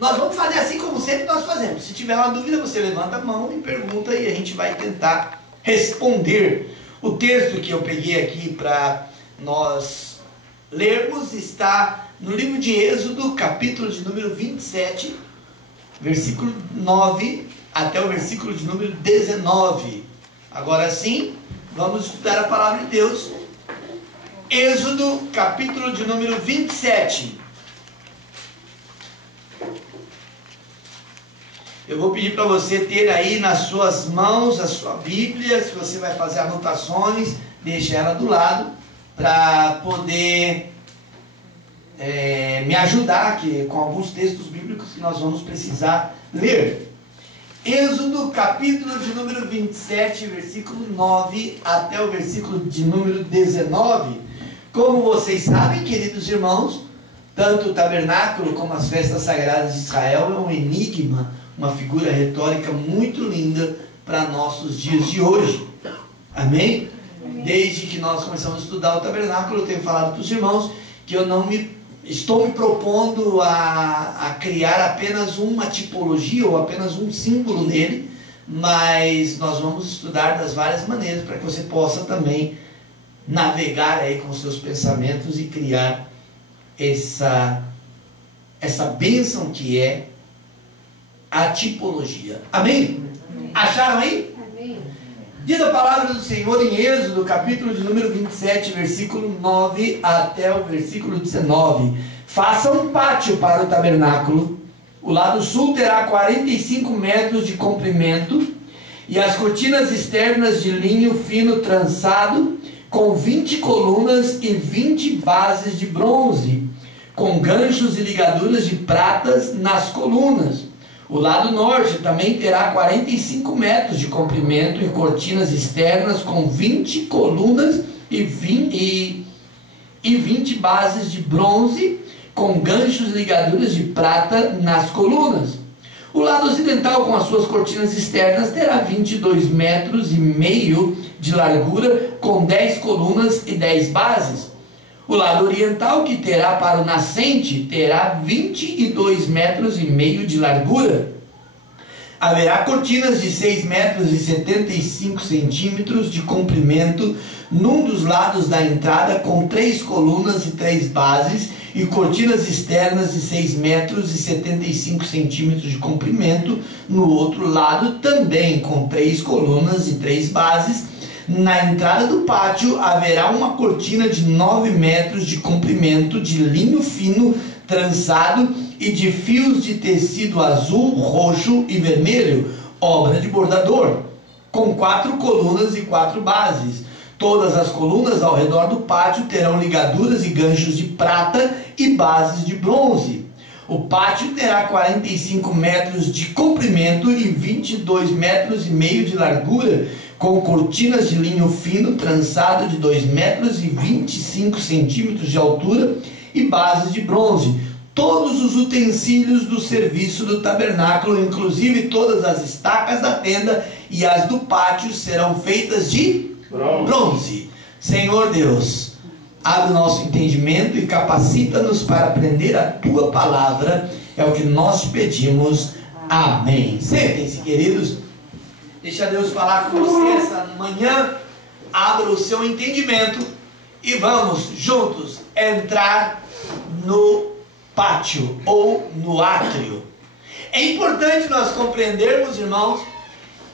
Nós vamos fazer assim como sempre nós fazemos. Se tiver uma dúvida, você levanta a mão e pergunta e a gente vai tentar responder. O texto que eu peguei aqui para nós lermos está no livro de Êxodo, capítulo de número 27, versículo 9 até o versículo de número 19. Agora sim, vamos estudar a palavra de Deus. Êxodo, capítulo de número 27. Eu vou pedir para você ter aí nas suas mãos a sua Bíblia. Se você vai fazer anotações, deixa ela do lado para poder me ajudar aqui com alguns textos bíblicos que nós vamos precisar ler. Êxodo, capítulo de número 27, versículo 9 até o versículo de número 19. Como vocês sabem, queridos irmãos, tanto o tabernáculo como as festas sagradas de Israel é um enigma, uma figura retórica muito linda para nossos dias de hoje. Amém? Desde que nós começamos a estudar o tabernáculo, eu tenho falado para os irmãos que eu não estou me propondo a criar apenas uma tipologia ou apenas um símbolo nele, mas nós vamos estudar das várias maneiras para que você possa também navegar aí com seus pensamentos e criar essa bênção que é a tipologia. Amém? Amém. Acharam aí? Amém. Diz a palavra do Senhor em Êxodo, capítulo de número 27, versículo 9 até o versículo 19. Faça um pátio para o tabernáculo. O lado sul terá 45 metros de comprimento e as cortinas externas de linho fino trançado com 20 colunas e 20 bases de bronze, com ganchos e ligaduras de pratas nas colunas. O lado norte também terá 45 metros de comprimento e cortinas externas com 20 colunas e 20 bases de bronze, com ganchos e ligaduras de prata nas colunas. O lado ocidental, com as suas cortinas externas, terá 22 metros e meio de largura, com 10 colunas e 10 bases. O lado oriental, que terá para o nascente, terá 22 metros e meio de largura. Haverá cortinas de 6 metros e 75 centímetros de comprimento num dos lados da entrada, com 3 colunas e 3 bases, e cortinas externas de 6 metros e 75 centímetros de comprimento no outro lado, também com 3 colunas e 3 bases. Na entrada do pátio haverá uma cortina de 9 metros de comprimento, de linho fino trançado e de fios de tecido azul, roxo e vermelho, obra de bordador, com 4 colunas e 4 bases. Todas as colunas ao redor do pátio terão ligaduras e ganchos de prata e bases de bronze. O pátio terá 45 metros de comprimento e 22 metros e meio de largura, com cortinas de linho fino trançado de 2 metros e 25 centímetros de altura e bases de bronze. Todos os utensílios do serviço do tabernáculo, inclusive todas as estacas da tenda e as do pátio, serão feitas de bronze. Senhor Deus, abre o nosso entendimento e capacita-nos para aprender a Tua palavra. É o que nós te pedimos. Amém. Sentem-se, queridos. Deixa Deus falar com você essa manhã. Abra o seu entendimento e vamos juntos entrar no pátio ou no átrio. É importante nós compreendermos, irmãos,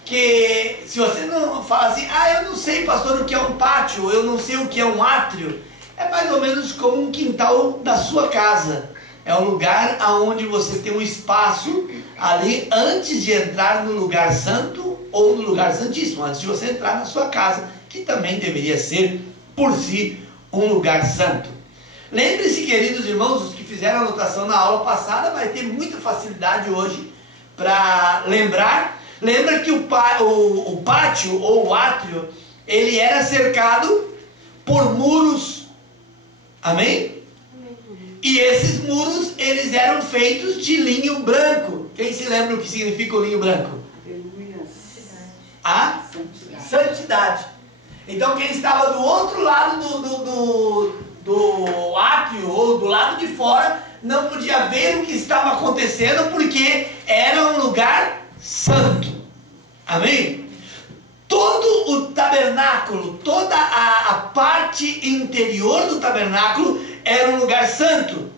que se você não fala assim, eu não sei, pastor, o que é um pátio, eu não sei o que é um átrio, é mais ou menos como um quintal da sua casa. É um lugar onde você tem um espaço ali antes de entrar no lugar santo ou no lugar santíssimo, antes de você entrar na sua casa, que também deveria ser por si um lugar santo. Lembre-se, queridos irmãos, os que fizeram anotação na aula passada, vai ter muita facilidade hoje para lembrar. Lembra que o pátio ou o átrio, ele era cercado por muros. Amém? E esses muros, eles eram feitos de linho branco. Quem se lembra o que significa o linho branco? A santidade. Então quem estava do outro lado do átrio ou do lado de fora não podia ver o que estava acontecendo, porque era um lugar santo. Amém? Todo o tabernáculo, toda a parte interior do tabernáculo era um lugar santo.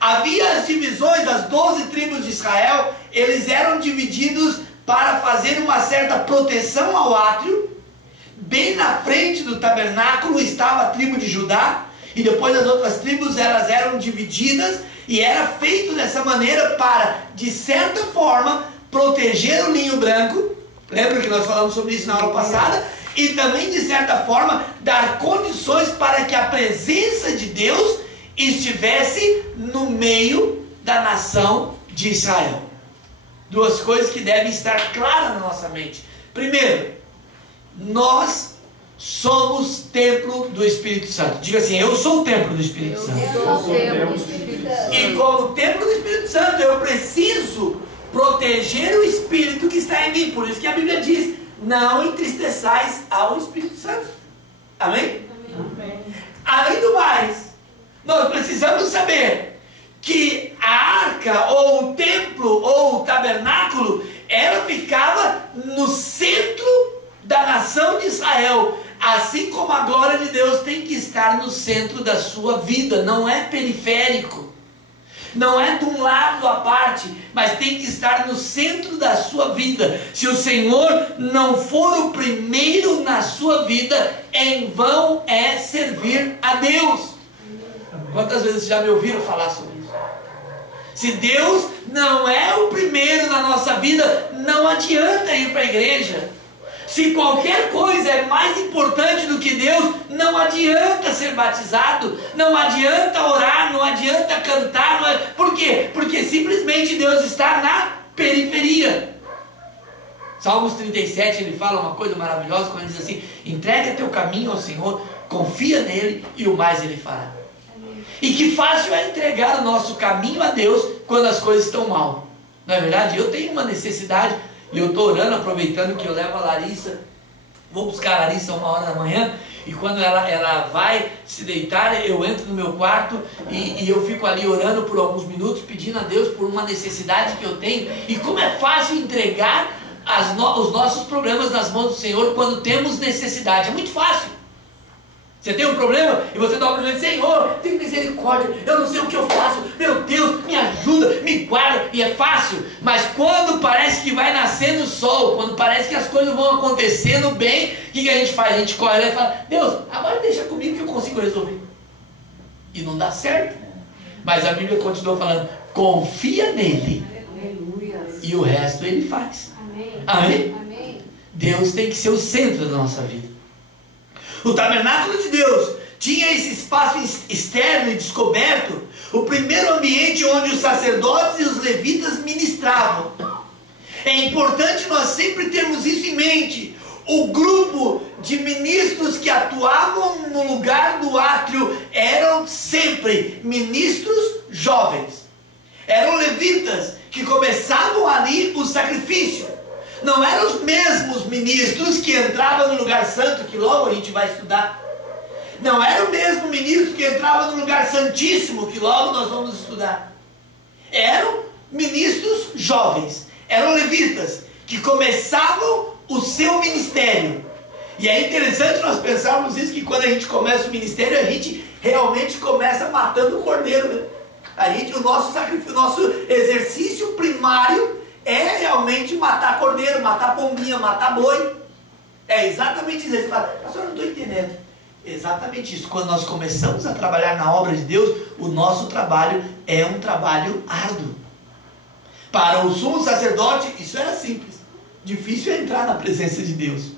Havia as divisões, as 12 tribos de Israel, eles eram divididos para fazer uma certa proteção ao átrio. Bem na frente do tabernáculo estava a tribo de Judá, e depois as outras tribos, elas eram divididas, e era feito dessa maneira para, de certa forma, proteger o linho branco. Lembra que nós falamos sobre isso na aula passada? E também, de certa forma, dar condições para que a presença de Deus estivesse no meio da nação de Israel. Duas coisas que devem estar claras na nossa mente. Primeiro, nós somos templo do Espírito Santo. Diga assim: eu sou o templo do Espírito Santo. Eu sou o templo do Espírito Santo. E como templo do Espírito Santo, eu preciso proteger o Espírito que está em mim. Por isso que a Bíblia diz: não entristeçais ao Espírito Santo. Amém? Amém. Além do mais, nós precisamos saber que a arca, ou o templo, ou o tabernáculo, ela ficava no centro da nação de Israel, assim como a glória de Deus tem que estar no centro da sua vida. Não é periférico, não é de um lado à parte, mas tem que estar no centro da sua vida. Se o Senhor não for o primeiro na sua vida, em vão é servir a Deus. Quantas vezes já me ouviram falar sobre isso? Se Deus não é o primeiro na nossa vida, não adianta ir para a igreja. Se qualquer coisa é mais importante do que Deus, não adianta ser batizado, não adianta orar, não adianta cantar. Por quê? Porque simplesmente Deus está na periferia. Salmos 37, ele fala uma coisa maravilhosa, quando ele diz assim: entrega teu caminho ao Senhor, confia nele e o mais ele fará. E que fácil é entregar o nosso caminho a Deus quando as coisas estão mal. Não é verdade? Eu tenho uma necessidade, e eu estou orando, aproveitando que eu levo a Larissa, vou buscar a Larissa 1h da manhã, e quando ela vai se deitar, eu entro no meu quarto e eu fico ali orando por alguns minutos, pedindo a Deus por uma necessidade que eu tenho. E como é fácil entregar os nossos problemas nas mãos do Senhor quando temos necessidade. É muito fácil. Você tem um problema e você dá o problema: Senhor, tem misericórdia, eu não sei o que eu faço, meu Deus, me ajuda, me guarda. E é fácil. Mas quando parece que vai nascendo o sol, quando parece que as coisas vão acontecendo bem, o que a gente faz? A gente corre e fala: Deus, agora deixa comigo que eu consigo resolver. E não dá certo. Mas a Bíblia continua falando: confia nele. Aleluia. E o resto ele faz. Amém. Amém? Amém. Deus tem que ser o centro da nossa vida. O tabernáculo de Deus tinha esse espaço externo e descoberto, o primeiro ambiente onde os sacerdotes e os levitas ministravam. É importante nós sempre termos isso em mente. O grupo de ministros que atuavam no lugar do átrio eram sempre ministros jovens. Eram levitas que começavam ali o sacrifício. Não eram os mesmos ministros que entravam no lugar santo, que logo a gente vai estudar. Não era o mesmo ministro que entrava no lugar santíssimo, que logo nós vamos estudar. Eram ministros jovens, eram levitas, que começavam o seu ministério. E é interessante nós pensarmos isso, que quando a gente começa o ministério, a gente realmente começa matando o cordeiro, né? O nosso sacrifício, o nosso exercício primário é realmente matar cordeiro, matar pombinha, matar boi. É exatamente isso. Você fala: pastor, eu não estou entendendo. Exatamente isso. Quando nós começamos a trabalhar na obra de Deus, o nosso trabalho é um trabalho árduo. Para o sumo sacerdote, isso era simples. Difícil é entrar na presença de Deus.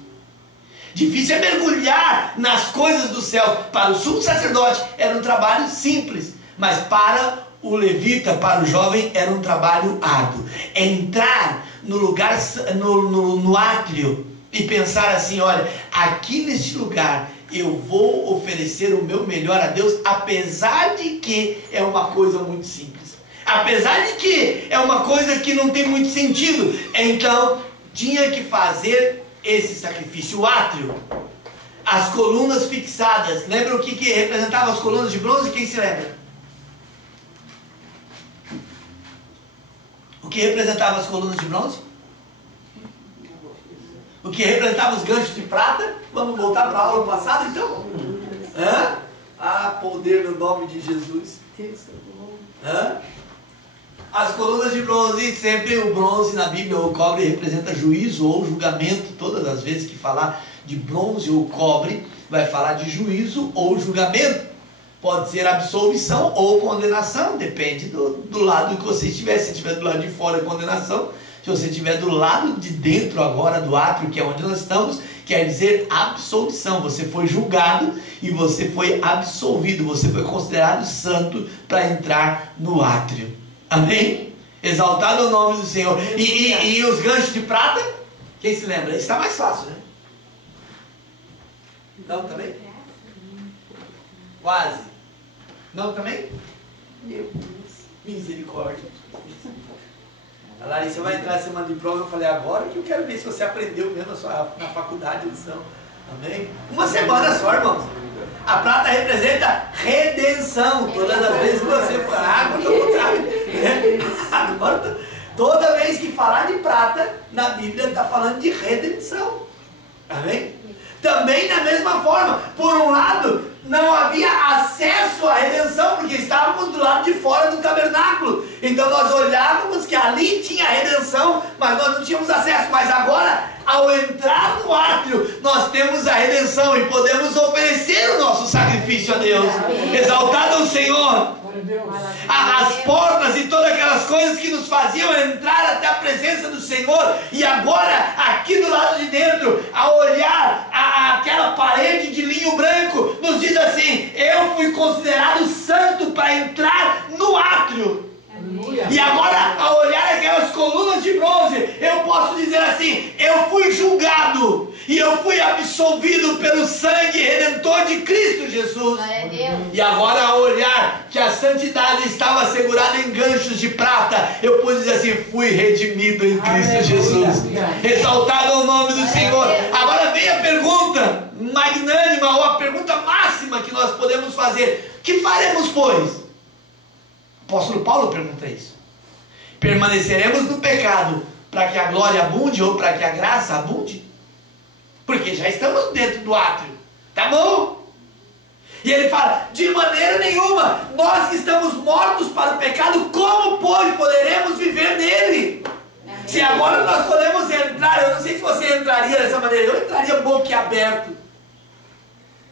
Difícil é mergulhar nas coisas do céu. Para o sumo sacerdote era um trabalho simples, mas para o levita, para o jovem, era um trabalho árduo. Entrar no lugar, no átrio, e pensar assim: olha, aqui neste lugar eu vou oferecer o meu melhor a Deus, apesar de que é uma coisa muito simples, apesar de que é uma coisa que não tem muito sentido. Então tinha que fazer esse sacrifício. O átrio, as colunas fixadas. Lembra o que representava as colunas de bronze? Quem se lembra? que representava as colunas de bronze? O que representava os ganchos de prata? Vamos voltar para a aula passada então? Hã? Ah, poder no nome de Jesus. Hã? As colunas de bronze, sempre o bronze na Bíblia, ou o cobre, representa juízo ou julgamento. Todas as vezes que falar de bronze ou cobre, vai falar de juízo ou julgamento. Pode ser absolvição ou condenação, depende do lado que você estiver. Se estiver do lado de fora, é condenação. Se você estiver do lado de dentro agora do átrio, que é onde nós estamos, quer dizer absolvição. Você foi julgado e você foi absolvido. Você foi considerado santo para entrar no átrio. Amém? Exaltado o nome do Senhor. E os ganchos de prata? Quem se lembra? Isso está mais fácil, né? Não, também? Quase. Não, também? Meu Deus. Misericórdia. A Larissa vai entrar semana de prova. Eu falei, agora que eu quero ver se você aprendeu mesmo na faculdade de lição. Amém? Uma semana só, irmãos. A prata representa redenção. Todas as vezes que você for, agora todo mundo sabe. Agora, toda vez que falar de prata na Bíblia, está falando de redenção. Amém? Também da mesma forma, por um lado, não havia acesso à redenção, porque estávamos do lado de fora do tabernáculo. Então nós olhávamos que ali tinha redenção, mas nós não tínhamos acesso. Mas agora, ao entrar no átrio, nós temos a redenção e podemos oferecer o nosso sacrifício a Deus. Exaltado o Senhor. As portas e todas aquelas coisas que nos faziam entrar até a presença do Senhor. E agora, aqui do lado de dentro, ao olhar aquela parede de linho branco, nos diz assim: eu fui considerado santo para entrar no átrio. E agora, ao olhar aquelas colunas de bronze, eu posso dizer assim: eu fui julgado e eu fui absolvido pelo sangue redentor de Cristo Jesus. E agora, ao olhar que a santidade estava assegurada em ganchos de prata, eu pude dizer assim: fui redimido em Cristo Jesus. Exaltado o nome do Senhor. Agora vem a pergunta magnânima, ou a pergunta máxima que nós podemos fazer: que faremos, pois? O apóstolo Paulo pergunta isso. Permaneceremos no pecado para que a glória abunde ou para que a graça abunde? Porque já estamos dentro do átrio. Tá bom? E ele fala: de maneira nenhuma. Nós que estamos mortos para o pecado, como pois poderemos viver nele? Se agora nós podemos entrar, eu não sei se você entraria dessa maneira. Eu entraria boquiaberto.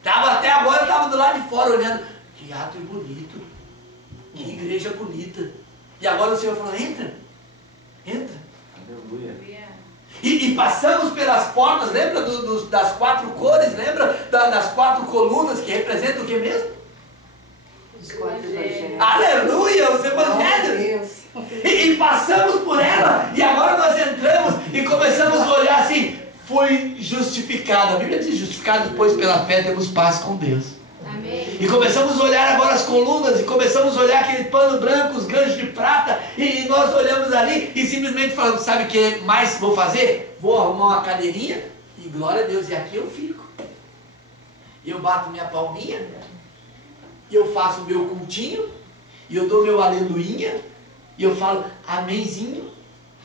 Até agora eu estava do lado de fora olhando. Que átrio bonito. Que igreja bonita. E agora o Senhor falou: entra. Entra. Aleluia. E passamos pelas portas, lembra das 4 cores? Lembra das 4 colunas que representam o que mesmo? Os 4 evangelhos. Aleluia, os evangelhos. E passamos por ela. E agora nós entramos e começamos a olhar assim: fui justificado. A Bíblia diz: justificado, pois pela fé temos paz com Deus. E começamos a olhar agora as colunas, e começamos a olhar aquele pano branco, os ganchos de prata, e nós olhamos ali e simplesmente falamos: sabe o que mais vou fazer? Vou arrumar uma cadeirinha e glória a Deus, e aqui eu fico. Eu bato minha palminha, e eu faço o meu cultinho, e eu dou meu aleluinha, e eu falo amenzinho.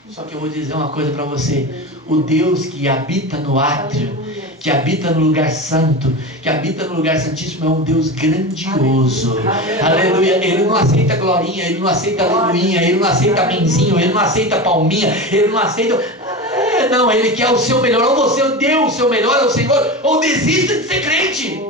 Só que eu vou dizer uma coisa para você: o Deus que habita no átrio, que habita no lugar santo, que habita no lugar santíssimo, é um Deus grandioso. Aleluia. Ele não aceita glorinha, ele não aceita aleluinha, ele não aceita amenzinho, ele não aceita palminha, ele não aceita... não, ele quer o seu melhor. Ou você deu o seu melhor ao Senhor, ou desista de ser crente.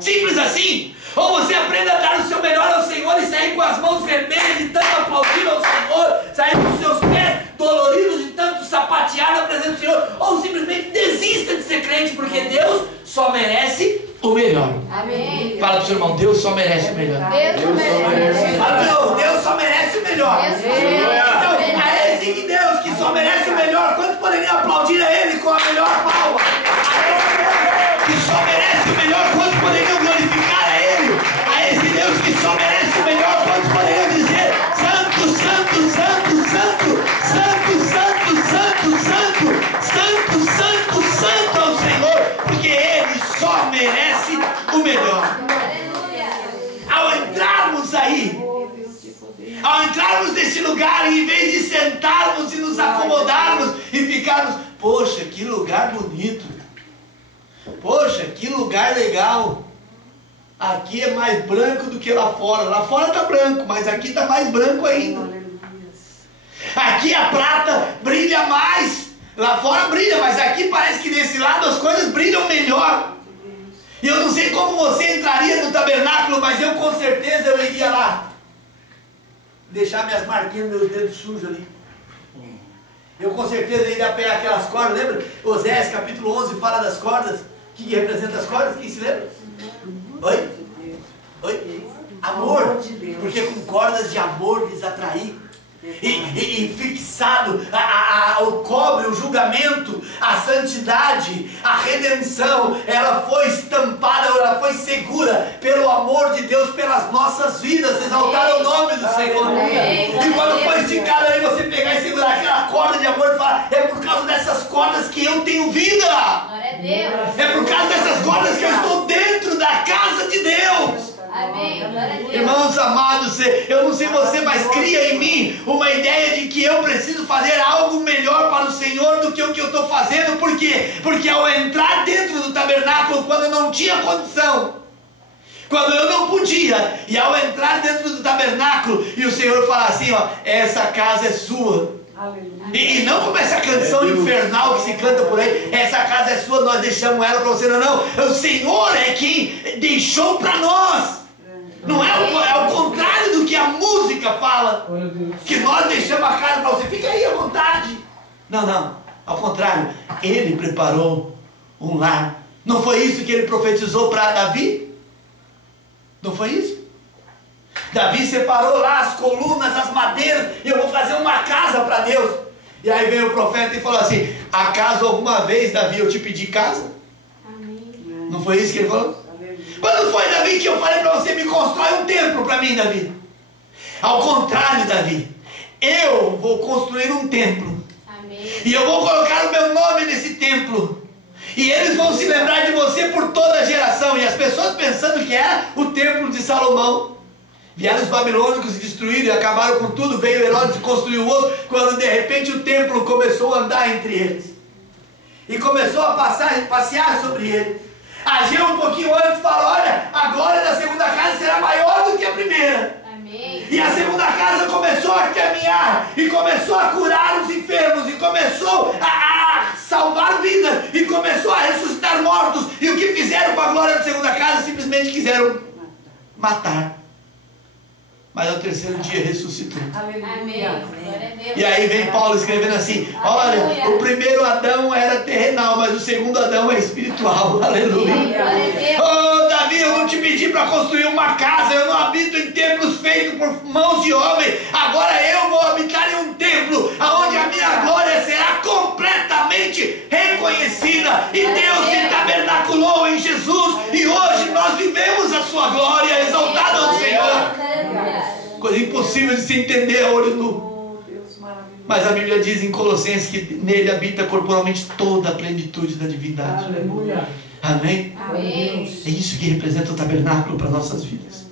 Simples assim. Ou você aprenda a dar o seu melhor ao Senhor e sair com as mãos vermelhas de tanto aplaudir ao Senhor, sair com os seus pés doloridos de tanto sapatear na presença do Senhor, ou simplesmente desista de ser crente, porque Deus só merece o melhor. Amém. Fala para o seu irmão: Deus só merece o melhor. Deus só merece. Fala: Deus só merece o melhor. Então, a esse Deus que só merece o melhor, quantos poderiam aplaudir a Ele com a melhor palma? A esse que só merece o melhor, quantos poderiam glorificar a Ele? A esse Deus que só merece o melhor, quantos poderiam dizer: santo, santo, santo, santo, santo, santo, santo, santo, santo, santo, santo ao Senhor, porque Ele só merece o melhor. Ao entrarmos aí, ao entrarmos nesse lugar, em vez de sentar poxa, que lugar bonito. Poxa, que lugar legal. Aqui é mais branco do que lá fora. Lá fora está branco, mas aqui está mais branco ainda. Aqui a prata brilha mais. Lá fora brilha, mas aqui parece que desse lado as coisas brilham melhor. E eu não sei como você entraria no tabernáculo, mas eu com certeza eu iria lá. Deixar minhas marquinhas, meus dedos sujos ali. Eu com certeza iria pegar aquelas cordas. Lembra? Oséias capítulo 11 fala das cordas. O que representa as cordas? Quem se lembra? Oi? Oi? Amor. Porque com cordas de amor lhes atraí. E fixado o cobre, o julgamento, a santidade, a redenção, ela foi estampada, ela foi segura pelo amor de Deus, pelas nossas vidas. Exaltar o nome do Senhor. E quando foi esticado aí, você pegar e segurar aquela corda de amor e falar: é por causa dessas cordas que eu tenho vida. É por causa dessas cordas que eu estou dentro da casa de Deus. Amém. Irmãos amados, eu não sei você, mas cria em mim uma ideia de que eu preciso fazer algo melhor para o Senhor do que o que eu estou fazendo. Por quê? Porque ao entrar dentro do tabernáculo, quando eu não tinha condição, quando eu não podia, e ao entrar dentro do tabernáculo, e o Senhor fala assim, ó, essa casa é sua. E não como essa canção infernal que se canta por aí, essa casa é sua, nós deixamos ela para você. Não, o Senhor é quem deixou para nós. Não é o contrário do que a música fala, que nós deixamos a casa para você, fica aí à vontade. Não, ao contrário, Ele preparou um lar. Não foi isso que Ele profetizou para Davi? Não foi isso? Davi separou lá as colunas, as madeiras, e eu vou fazer uma casa para Deus. E aí veio o profeta e falou assim: acaso alguma vez, Davi, eu te pedi casa? Amém. Não foi isso que ele falou? Quando foi, Davi, que eu falei para você, me constrói um templo para mim, Davi? Ao contrário, Davi, eu vou construir um templo. Amém. E eu vou colocar o meu nome nesse templo. E eles vão se lembrar de você por toda a geração. E as pessoas pensando que era o templo de Salomão. Vieram os babilônicos e destruíram e acabaram com tudo. Veio Herodes e construiu outro. Quando de repente o templo começou a andar entre eles. E começou a passear sobre ele. Ageu um pouquinho antes e falou: olha, a glória da segunda casa será maior do que a primeira. Amém. E a segunda casa começou a caminhar, e começou a curar os enfermos, e começou a salvar vidas, e começou a ressuscitar mortos. E o que fizeram com a glória da segunda casa? Simplesmente quiseram matar. Mas ao terceiro dia ressuscitou. Amém. E aí vem Paulo escrevendo assim: olha, o primeiro Adão era terrenal, mas o segundo Adão é espiritual. Aleluia. Oh, Davi, eu não te pedi para construir uma casa. Eu não habito em templos feitos por mãos de homem. Agora eu vou habitar em um templo onde a minha glória será completamente reconhecida. E Deus se tabernaculou em Jesus, e hoje nós vivemos a sua glória. Exaltado ao Senhor. Coisa impossível de se entender a olho nu. Mas a Bíblia diz em Colossenses que nele habita corporalmente toda a plenitude da divindade. Aleluia. Amém? Amém. É isso que representa o tabernáculo para nossas vidas.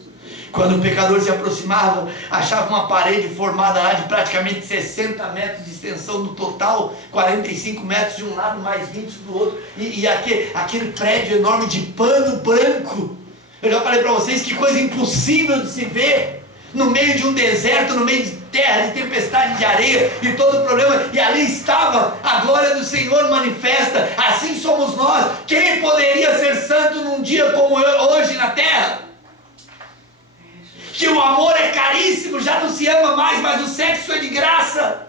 Quando o pecador se aproximava, achava uma parede formada lá de praticamente 60 metros de extensão no total, 45 metros de um lado, mais 20 do outro, e aquele prédio enorme de pano branco. Eu já falei para vocês que coisa impossível de se ver. No meio de um deserto, no meio de terra, de tempestade de areia e todo o problema, e ali estava a glória do Senhor manifesta. Assim somos nós. Quem poderia ser santo num dia como hoje na terra? Que o amor é caríssimo, já não se ama mais, mas o sexo é de graça.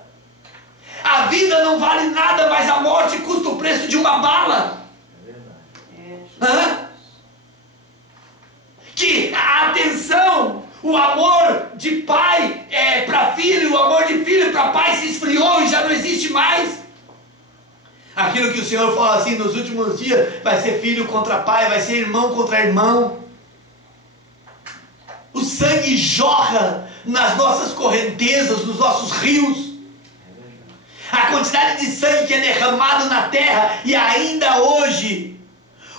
A vida não vale nada, mas a morte custa o preço de uma bala. Que a atenção, o amor de pai para filho, o amor de filho para pai se esfriou e já não existe mais. Aquilo que o Senhor fala assim: nos últimos dias vai ser filho contra pai, vai ser irmão contra irmão. O sangue jorra nas nossas correntezas, nos nossos rios. A quantidade de sangue que é derramado na terra, e ainda hoje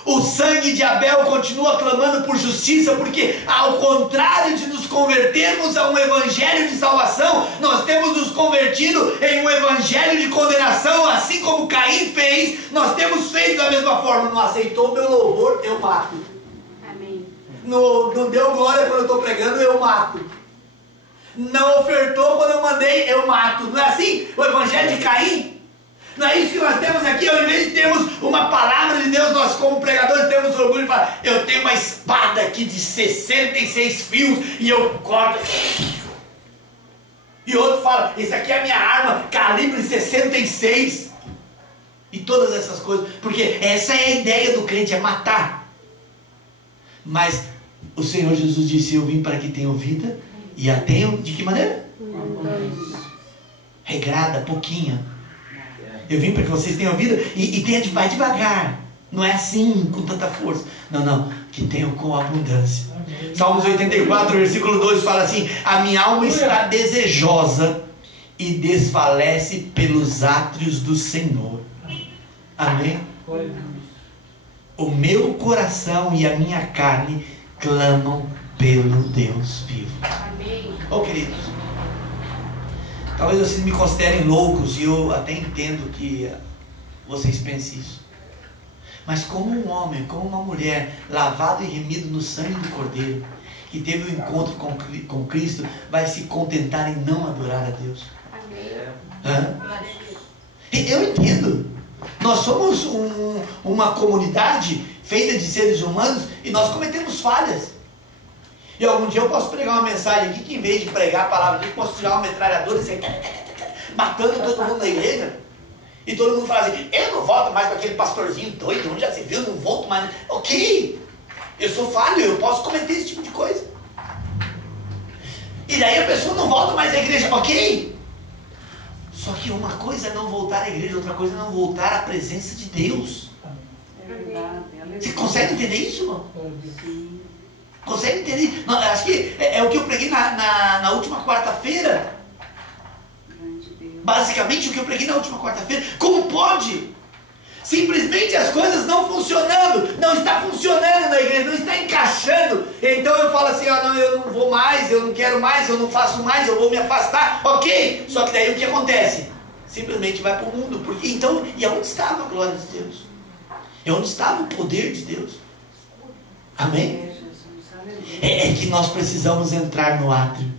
O sangue de Abel continua clamando por justiça, porque ao contrário de nos convertermos a um evangelho de salvação, nós temos nos convertido em um evangelho de condenação, assim como Caim fez. Nós temos feito da mesma forma. Não aceitou o meu louvor, eu mato. Amém. Não deu glória quando eu estou pregando, eu mato. Não ofertou quando eu mandei, eu mato. Não é assim o evangelho de Caim? Não é isso que nós temos aqui? Ao invés de termos uma palavra de Deus, nós como pregadores temos orgulho de falar: eu tenho uma espada aqui de 66 fios e eu corto. E outro fala: isso aqui é a minha arma, calibre 66. E todas essas coisas, porque essa é a ideia do crente, é matar. Mas o Senhor Jesus disse: eu vim para que tenham vida e a tenham de que maneira? Regrada, pouquinha. Eu vim para que vocês tenham vida e tenha, vai devagar. Não é assim, com tanta força. Não, que tenham com abundância. Salmos 84, versículo 2 fala assim: a minha alma está desejosa e desfalece pelos átrios do Senhor. Amém? O meu coração e a minha carne clamam pelo Deus vivo. Amém. Oh, queridos, talvez vocês me considerem loucos, e eu até entendo que vocês pensem isso. Mas como um homem, como uma mulher, lavado e remido no sangue do Cordeiro, que teve um encontro com Cristo, vai se contentar em não adorar a Deus? Amém. Eu entendo. Nós somos uma comunidade feita de seres humanos e nós cometemos falhas. E algum dia eu posso pregar uma mensagem aqui que, em vez de pregar a palavra de Deus, posso tirar uma metralhadora e sair matando todo mundo na igreja. E todo mundo fala assim: eu não volto mais com aquele pastorzinho doido, onde já se viu, não volto mais. Ok, eu sou falho, eu posso cometer esse tipo de coisa. E daí a pessoa não volta mais à igreja, ok. Só que uma coisa é não voltar à igreja, outra coisa é não voltar à presença de Deus. Você consegue entender isso, irmão? Consegue entender? Não, acho que é o que eu preguei na última quarta-feira. Basicamente o que eu preguei na última quarta-feira. Como pode? Simplesmente as coisas não funcionando. Não está funcionando na igreja, não está encaixando. Então eu falo assim: não, eu não vou mais, eu não quero mais, eu não faço mais, eu vou me afastar. Ok, só que daí o que acontece? Simplesmente vai para o mundo. Porque, então, e aonde estava a glória de Deus? E onde estava o poder de Deus? Amém? É que nós precisamos entrar no átrio.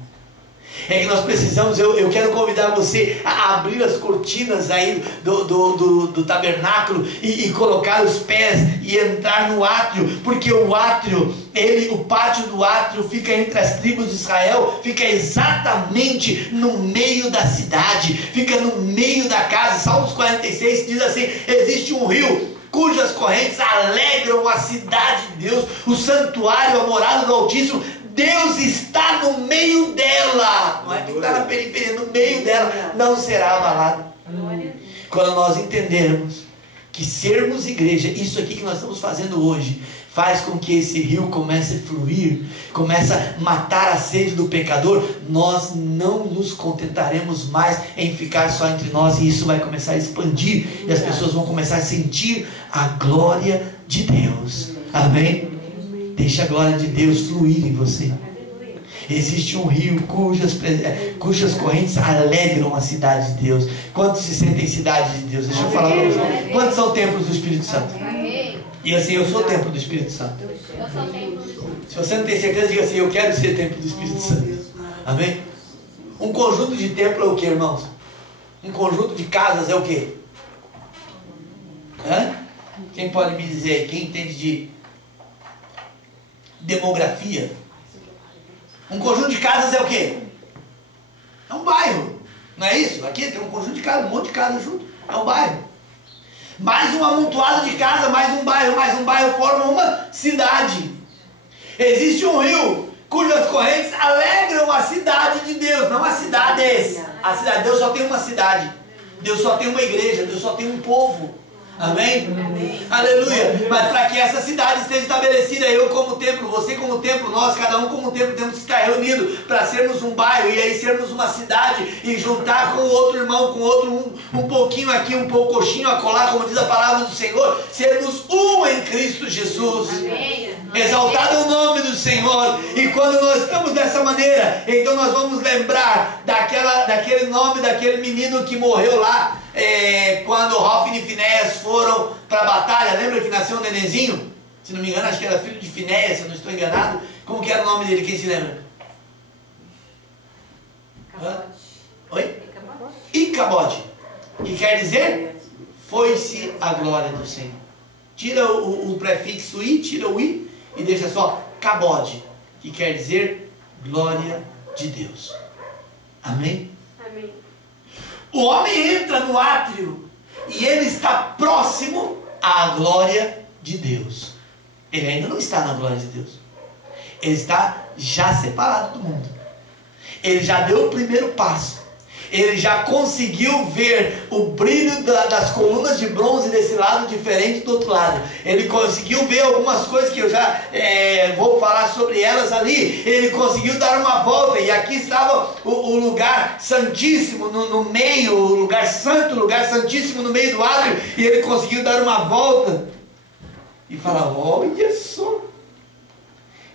É que nós precisamos, eu quero convidar você a abrir as cortinas aí do tabernáculo e colocar os pés e entrar no átrio, porque o átrio, o pátio do átrio fica entre as tribos de Israel, fica exatamente no meio da cidade, fica no meio da casa. Salmos 46 diz assim: existe um rio cujas correntes alegram a cidade de Deus, o santuário, a morada do Altíssimo. Deus está no meio dela, não é que está na periferia, no meio dela, não será abalado. Quando nós entendermos que sermos igreja, isso aqui que nós estamos fazendo hoje, faz com que esse rio comece a fluir, comece a matar a sede do pecador, nós não nos contentaremos mais em ficar só entre nós, e isso vai começar a expandir, e as pessoas vão começar a sentir a glória de Deus. Amém? Deixa a glória de Deus fluir em você. Existe um rio cujas correntes alegram a cidade de Deus. Quantos se sentem cidade de Deus? Deixa eu falar para você. Quantos são templos do Espírito Santo? E assim, eu sou o templo do Espírito Santo. Se você não tem certeza, diga assim: eu quero ser templo do Espírito Santo. Amém? Um conjunto de templo é o que, irmãos? Um conjunto de casas é o que? Quem pode me dizer? Quem entende de demografia? Um conjunto de casas é o quê? É um bairro, não é isso? Aqui tem um conjunto de casas, um monte de casas junto, é um bairro. Mais um amontoado de casa, mais um bairro formam uma cidade. Existe um rio cujas correntes alegram a cidade de Deus, não as cidades. A cidade de Deus só tem uma cidade, Deus só tem uma igreja, Deus só tem um povo. Amém? Amém. Aleluia. Mas para que essa cidade esteja estabelecida, eu como templo, você como templo, nós, cada um como templo, temos que estar reunidos para sermos um bairro e aí sermos uma cidade e juntar com o outro irmão, com o outro um pouquinho aqui, um pouquinho acolá, como diz a palavra do Senhor, sermos um em Cristo Jesus. Amém. Exaltado o nome do Senhor. E quando nós estamos dessa maneira, então nós vamos lembrar daquele nome daquele menino que morreu lá, quando Hofni e Finéias foram para a batalha. Lembra que nasceu um nenenzinho? Se não me engano, acho que era filho de Finéias, se eu não estou enganado. Como que era o nome dele? Quem se lembra? Cabote. Oi? Cabote. Icabode. Que quer dizer? Foi-se a glória do Senhor. Tira o prefixo i, tira o i e deixa só cabode, que quer dizer glória de Deus. Amém? Amém. O homem entra no átrio e ele está próximo à glória de Deus. Ele ainda não está na glória de Deus. Ele está já separado do mundo. Ele já deu o primeiro passo. Ele já conseguiu ver o brilho das colunas de bronze desse lado diferente do outro lado. Ele conseguiu ver algumas coisas que eu já vou falar sobre elas ali. Ele conseguiu dar uma volta e aqui estava o lugar santíssimo no meio, o lugar santo, o lugar santíssimo no meio do átrio. E ele conseguiu dar uma volta e falar: olha só.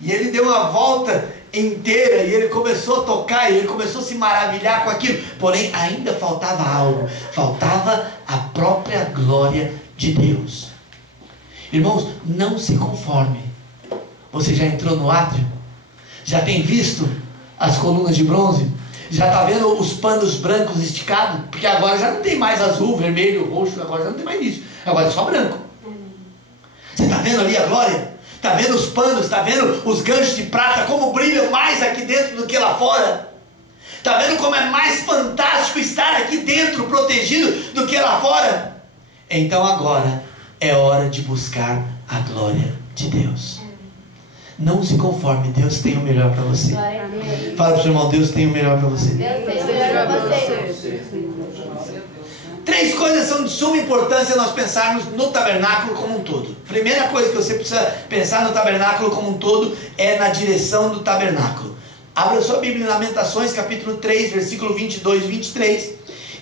E ele deu uma volta inteira e ele começou a tocar e ele começou a se maravilhar com aquilo. Porém ainda faltava algo, faltava a própria glória de Deus. Irmãos, não se conforme. Você já entrou no átrio? Já tem visto as colunas de bronze? Já está vendo os panos brancos esticados? Porque agora já não tem mais azul, vermelho, roxo, agora já não tem mais isso, agora é só branco. Você está vendo ali a glória? Está vendo os panos, está vendo os ganchos de prata, como brilham mais aqui dentro do que lá fora? Está vendo como é mais fantástico estar aqui dentro, protegido, do que lá fora? Então agora é hora de buscar a glória de Deus. Não se conforme, Deus tem o melhor para você. Fala para o seu irmão: Deus tem o melhor para você. Deus tem o melhor para você. 3 coisas são de suma importância nós pensarmos no tabernáculo como um todo. Primeira coisa que você precisa pensar no tabernáculo como um todo é na direção do tabernáculo. Abra sua Bíblia em Lamentações capítulo 3, versículo 22 e 23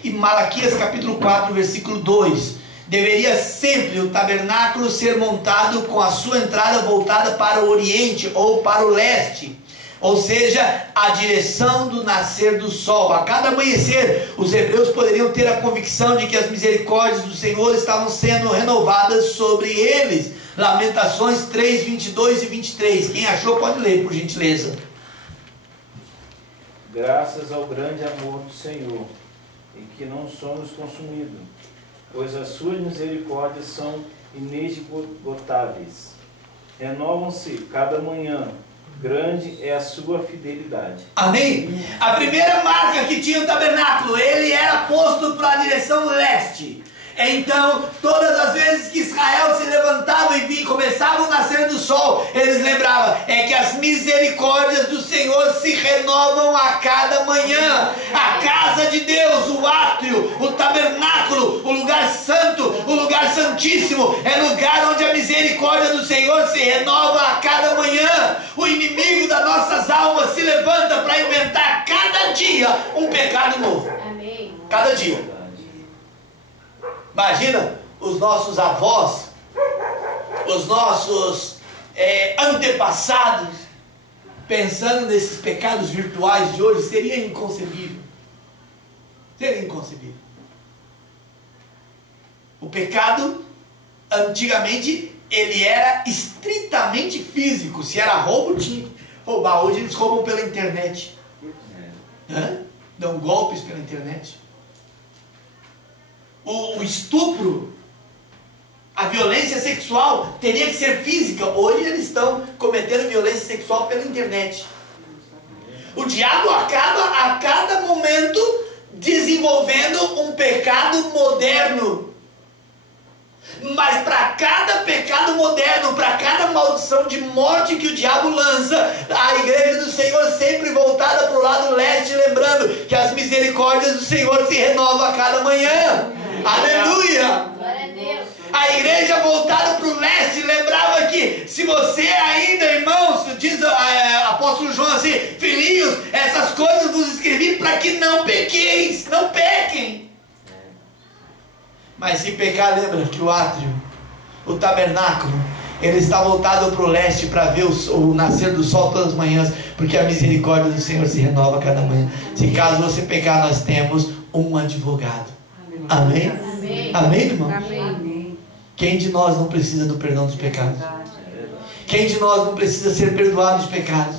e Malaquias capítulo 4, versículo 2. Deveria sempre o tabernáculo ser montado com a sua entrada voltada para o oriente ou para o leste. Ou seja, a direção do nascer do sol. A cada amanhecer, os hebreus poderiam ter a convicção de que as misericórdias do Senhor estavam sendo renovadas sobre eles. Lamentações 3, 22 e 23. Quem achou pode ler, por gentileza. Graças ao grande amor do Senhor, em que não somos consumidos, pois as suas misericórdias são inesgotáveis. Renovam-se cada manhã. Grande é a sua fidelidade. Amém? A primeira marca que tinha o tabernáculo, ele era posto para a direção leste. Então, todas as vezes que Israel se levantava e começava o nascer do sol, eles lembravam, é que as misericórdias do Senhor se renovam a cada manhã. A casa de Deus, o átrio, o tabernáculo, o lugar santo, o lugar santíssimo, é lugar onde a misericórdia do Senhor se renova a cada manhã. O inimigo das nossas almas se levanta para inventar cada dia um pecado novo. Amém. Cada dia. Imagina os nossos avós, os nossos antepassados, pensando nesses pecados virtuais de hoje. Seria inconcebível. Seria inconcebível. O pecado, antigamente, ele era estritamente físico. Se era roubo, tinha que roubar. Hoje eles roubam pela internet. Dão golpes pela internet. O estupro, a violência sexual teria que ser física. Hoje eles estão cometendo violência sexual pela internet. O diabo acaba a cada momento desenvolvendo um pecado moderno. Mas para cada pecado moderno, para cada maldição de morte que o diabo lança, a igreja do Senhor sempre voltada para o lado leste, lembrando que as misericórdias do Senhor se renovam a cada manhã. Aleluia! Glória a Deus. A igreja voltada para o leste lembrava que se você ainda, irmãos, diz apóstolo João assim, filhinhos, essas coisas vos escrevi para que não pequeis, não pequem. Mas se pecar, lembra que o átrio, o tabernáculo, ele está voltado para o leste para ver o nascer do sol todas as manhãs, porque a misericórdia do Senhor se renova cada manhã. Se caso você pecar, nós temos um advogado. Amém? Amém. Amém, irmão? Amém. Quem de nós não precisa do perdão dos pecados? Quem de nós não precisa ser perdoado dos pecados?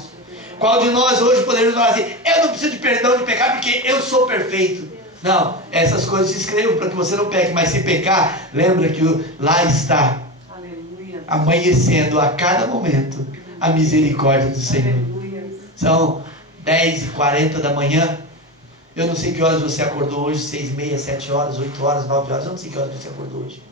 Qual de nós hoje poderíamos falar assim, eu não preciso de perdão de pecado porque eu sou perfeito? Não, essas coisas se escrevam para que você não peque, mas se pecar, lembra que lá está, amanhecendo a cada momento, a misericórdia do Senhor. São 10h40 da manhã. Eu não sei que horas você acordou hoje, 6h30, 7 horas, 8 horas, 9 horas, eu não sei que horas você acordou hoje.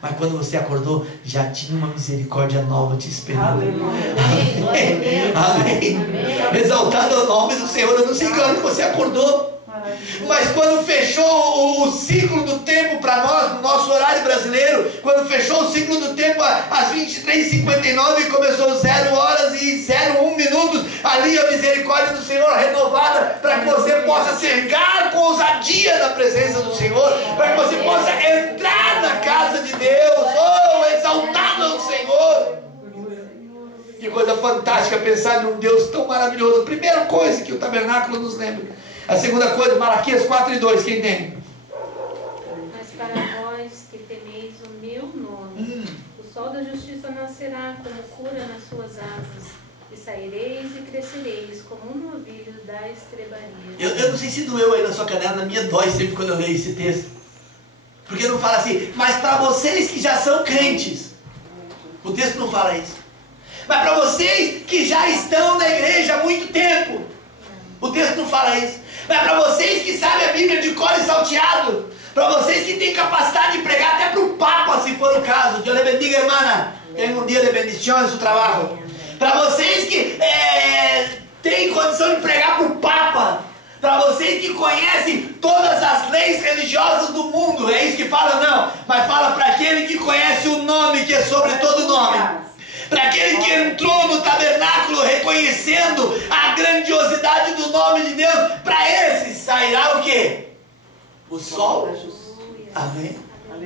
Mas quando você acordou, já tinha uma misericórdia nova te esperando. Amém. Amém. Exaltado é o nome do Senhor. Eu não sei que hora que você acordou. Mas quando fechou o ciclo do tempo para nós, no nosso horário brasileiro, quando fechou o ciclo do tempo às 23h59 e começou 0 horas e 01 minutos, ali a misericórdia do Senhor renovada, para que você possa cercar com ousadia na presença do Senhor, para que você possa entrar na casa de Deus. Oh, exaltado é o Senhor. Que coisa fantástica pensar num Deus tão maravilhoso. Primeira coisa que o tabernáculo nos lembra. A segunda coisa, Malaquias 4:2, quem tem? Mas para vós que temeis o meu nome, o sol da justiça nascerá como cura nas suas asas, e saireis e crescereis como um novilho da estrebaria. Eu não sei se doeu aí na sua canela, na minha dói sempre quando eu leio esse texto. Porque não fala assim, mas para vocês que já são crentes. O texto não fala isso. Mas para vocês que já estão na igreja há muito tempo. O texto não fala isso. Mas para vocês que sabem a Bíblia de cor e salteado, para vocês que têm capacidade de pregar até para o Papa, se for o caso. Deus le bendiga, hermana. Tenha um dia de bendição em seu trabalho. Para vocês que têm condição de pregar para o Papa, para vocês que conhecem todas as leis religiosas do mundo, é isso que fala? Não, mas fala para aquele que conhece o nome que é sobre todo nome. Para aquele que entrou no tabernáculo reconhecendo a grandiosidade do nome de Deus, para esse sairá o quê? O sol. Amém?